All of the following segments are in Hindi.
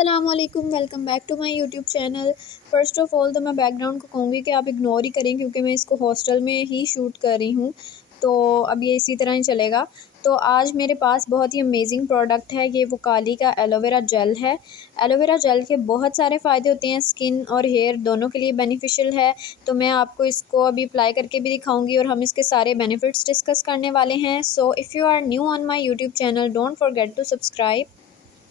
अस्सलामुअलैकुम, welcome back to my YouTube channel. First of all तो मैं बैकग्राउंड को कहूँगी कि आप इग्नोर ही करें क्योंकि मैं इसको हॉस्टल में ही शूट कर रही हूँ, तो अब ये इसी तरह ही चलेगा। तो आज मेरे पास बहुत ही अमेजिंग प्रोडक्ट है, ये वोकाली का एलोवेरा जेल है। एलोवेरा जेल के बहुत सारे फ़ायदे होते हैं, स्किन और हेयर दोनों के लिए बेनिफिशियल है। तो मैं आपको इसको अभी अप्लाई करके भी दिखाऊँगी और हम इसके सारे बेनिफिट्स डिस्कस करने वाले हैं। So if you are new on my YouTube channel, don't forget to subscribe.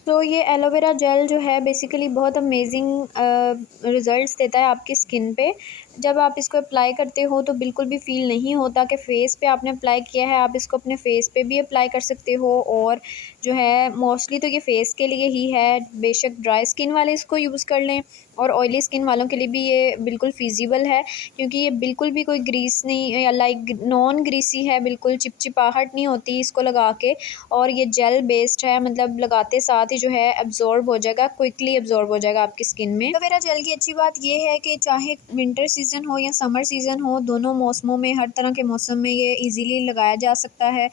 तो ये एलोवेरा जेल जो है बेसिकली बहुत अमेजिंग रिज़ल्ट्स देता है आपकी स्किन पे। जब आप इसको अप्लाई करते हो तो बिल्कुल भी फ़ील नहीं होता कि फ़ेस पे आपने अप्लाई किया है। आप इसको अपने फ़ेस पे भी अप्लाई कर सकते हो और जो है मोस्टली तो ये फ़ेस के लिए ही है। बेशक ड्राई स्किन वाले इसको यूज़ कर लें और ऑयली स्किन वालों के लिए भी ये बिल्कुल फ़ीज़िबल है, क्योंकि ये बिल्कुल भी कोई ग्रीस नहीं या लाइक नॉन ग्रीसी है, बिल्कुल चिपचिपाहट नहीं होती इसको लगा के। और ये जेल बेस्ड है, मतलब लगाते साथ ही जो है एब्जॉर्ब हो जाएगा, क्विकली एब्जॉर्ब हो जाएगा आपकी स्किन में। एलोवेरा जेल की अच्छी बात ये है कि चाहे विंटर सीज़न हो या समर सीज़न हो, दोनों मौसमों में, हर तरह के मौसम में ये इजीली लगाया जा सकता है।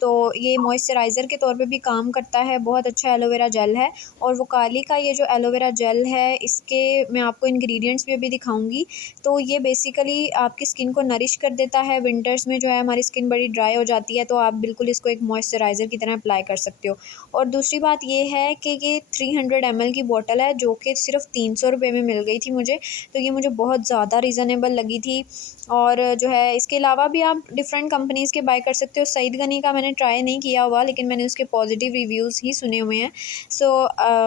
तो ये मॉइस्चराइज़र के तौर पे भी काम करता है, बहुत अच्छा एलोवेरा जेल है। और वोकाली का ये जो एलोवेरा जेल है, इसके मैं आपको इंग्रेडिएंट्स भी अभी दिखाऊंगी। तो ये बेसिकली आपकी स्किन को नरिश कर देता है। विंटर्स में जो है हमारी स्किन बड़ी ड्राई हो जाती है, तो आप बिल्कुल इसको एक मॉइस्चराइज़र की तरह अप्लाई कर सकते हो। और दूसरी बात ये है कि ये 300 ml की बोतल है, जो कि सिर्फ 300 रुपये में मिल गई थी मुझे। तो ये मुझे बहुत ज़्यादा रीज़नेबल लगी थी। और जो है इसके अलावा भी आप डिफरेंट कंपनीज़ के बाय कर सकते हो। सईद गनी का मैंने ट्राई नहीं किया हुआ, लेकिन मैंने उसके पॉजिटिव रिव्यूज़ ही सुने हुए हैं। सो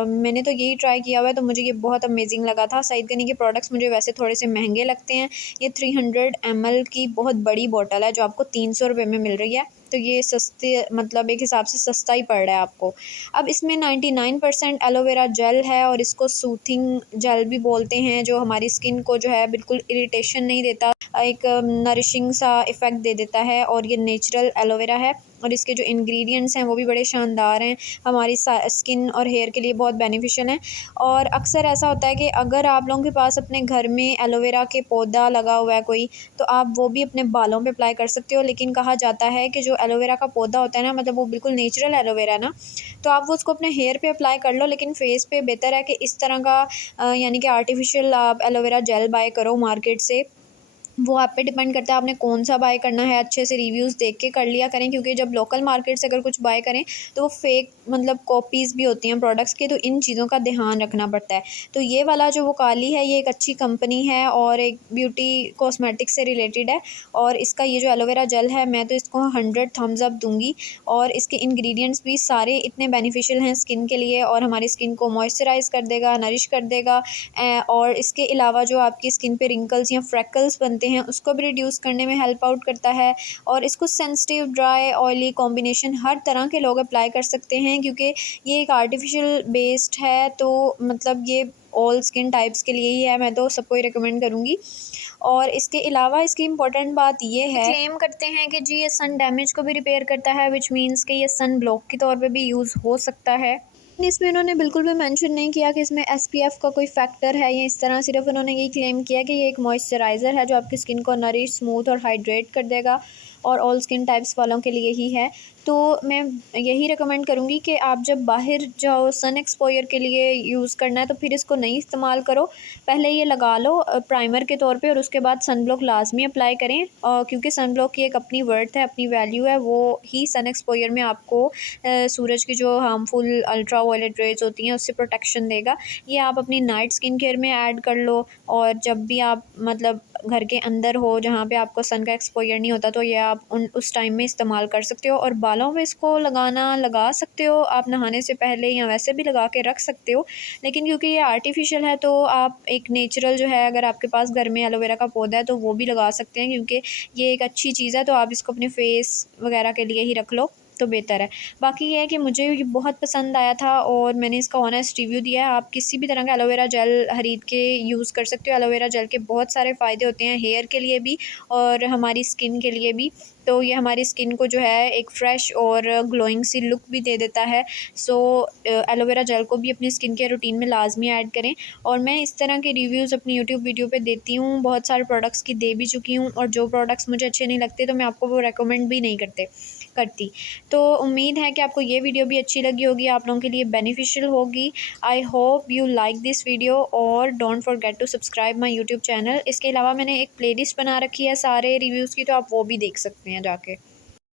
मैंने तो यही ट्राई किया हुआ है, तो मुझे ये बहुत अमेजिंग लगा था। सईद गनी के प्रोडक्ट्स मुझे वैसे थोड़े से महंगे लगते हैं। ये 300 ml की बहुत बड़ी बोतल है जो आपको 300 रुपये में मिल रही है, तो ये सस्ते, मतलब एक हिसाब से सस्ता ही पड़ रहा है आपको। अब इसमें 99% एलोवेरा जेल है और इसको सूथिंग जेल भी बोलते हैं, जो हमारी स्किन को जो है बिल्कुल इरिटेशन नहीं देता, एक नरिशिंग सा इफ़ेक्ट दे देता है। और ये नेचुरल एलोवेरा है और इसके जो इंग्रेडिएंट्स हैं वो भी बड़े शानदार हैं, हमारी स्किन और हेयर के लिए बहुत बेनिफिशियल हैं। और अक्सर ऐसा होता है कि अगर आप लोगों के पास अपने घर में एलोवेरा के पौधा लगा हुआ है कोई, तो आप वो भी अपने बालों पे अप्लाई कर सकते हो। लेकिन कहा जाता है कि जो एलोवेरा का पौधा होता है ना, मतलब वो बिल्कुल नेचुरल एलोवेरा ना, तो आप वो उसको अपने हेयर पे अप्लाई कर लो। लेकिन फेस पे बेहतर है कि इस तरह का यानी कि आर्टिफिशियल आप एलोवेरा जेल बाय करो मार्केट से। वो आप पे डिपेंड करता है आपने कौन सा बाय करना है। अच्छे से रिव्यूज़ देख के कर लिया करें, क्योंकि जब लोकल मार्केट से अगर कुछ बाय करें तो वो फेक, मतलब कॉपीज़ भी होती हैं प्रोडक्ट्स की, तो इन चीज़ों का ध्यान रखना पड़ता है। तो ये वाला जो वोकाली है, ये एक अच्छी कंपनी है और एक ब्यूटी कॉस्मेटिक्स से रिलेटेड है। और इसका ये जो एलोवेरा जेल है, मैं तो इसको 100 थम्स अप दूँगी। और इसके इंग्रेडिएंट्स भी सारे इतने बेनिफिशियल हैं स्किन के लिए, और हमारी स्किन को मॉइस्चराइज़ कर देगा, नरिश कर देगा। और इसके अलावा जो आपकी स्किन पे रिंकल्स या फ्रैकल्स बनते हैं, उसको भी रिड्यूस करने में हेल्प आउट करता है। और इसको सेंसिटिव, ड्राई, ऑयली कॉम्बिनेशन हर तरह के लोग अप्लाई कर सकते हैं, क्योंकि ये एक आर्टिफिशियल बेस्ड है। तो मतलब ये ऑल स्किन टाइप्स के लिए ही है, मैं तो सबको ही रिकमेंड करूँगी। और इसके अलावा इसकी इम्पोर्टेंट बात ये है, क्लेम करते हैं कि जी ये सन डैमेज को भी रिपेयर करता है, विच मीन्स कि ये सन ब्लॉक के तौर पे भी यूज़ हो सकता है। इसमें उन्होंने बिल्कुल भी मेंशन नहीं किया कि इसमें एसपीएफ का कोई फैक्टर है या इस तरह, सिर्फ उन्होंने यही क्लेम किया कि ये एक मॉइस्चराइज़र है जो आपकी स्किन को नरिश, स्मूथ और हाइड्रेट कर देगा, और ऑल स्किन टाइप्स वालों के लिए ही है। तो मैं यही रिकमेंड करूँगी कि आप जब बाहर जाओ, सन एक्सपोजर के लिए यूज़ करना है, तो फिर इसको नहीं इस्तेमाल करो। पहले ये लगा लो प्राइमर के तौर पे, और उसके बाद सन ब्लॉक लाजमी अप्लाई करें, क्योंकि सन ब्लॉक की एक अपनी वर्थ है, अपनी वैल्यू है। वो ही सन एक्सपोजर में आपको सूरज की जो हार्मफुल अल्ट्रा वायलेट रेज होती हैं उससे प्रोटेक्शन देगा। ये आप अपनी नाइट स्किन केयर में ऐड कर लो, और जब भी आप मतलब घर के अंदर हो जहाँ पे आपको सन का एक्सपोजर नहीं होता, तो ये आप उस टाइम में इस्तेमाल कर सकते हो। और बालों में इसको लगा सकते हो आप नहाने से पहले, या वैसे भी लगा के रख सकते हो। लेकिन क्योंकि ये आर्टिफिशियल है, तो आप एक नेचुरल जो है, अगर आपके पास घर में एलोवेरा का पौधा है तो वो भी लगा सकते हैं, क्योंकि ये एक अच्छी चीज़ है। तो आप इसको अपने फेस वगैरह के लिए ही रख लो तो बेहतर है। बाकी ये है कि मुझे ये बहुत पसंद आया था और मैंने इसका ऑनेस्ट रिव्यू दिया है। आप किसी भी तरह का एलोवेरा जेल खरीद के यूज़ कर सकते हो। एलोवेरा जेल के बहुत सारे फ़ायदे होते हैं, हेयर के लिए भी और हमारी स्किन के लिए भी। तो ये हमारी स्किन को जो है एक फ़्रेश और ग्लोइंग सी लुक भी दे देता है। सो एलोवेरा जेल को भी अपनी स्किन केयर रूटीन में लाजमी ऐड करें। और मैं इस तरह के रिव्यूज़ अपनी यूट्यूब वीडियो पे देती हूँ, बहुत सारे प्रोडक्ट्स की दे भी चुकी हूँ, और जो प्रोडक्ट्स मुझे अच्छे नहीं लगते तो मैं आपको वो रेकमेंड भी नहीं करते। करती। तो उम्मीद है कि आपको ये वीडियो भी अच्छी लगी होगी, आप लोगों के लिए बेनिफिशियल होगी। I hope you like this video और don't forget to subscribe my YouTube channel. इसके अलावा मैंने एक प्लेलिस्ट बना रखी है सारे रिव्यूज़ की, तो आप वो भी देख सकते हैं जाके।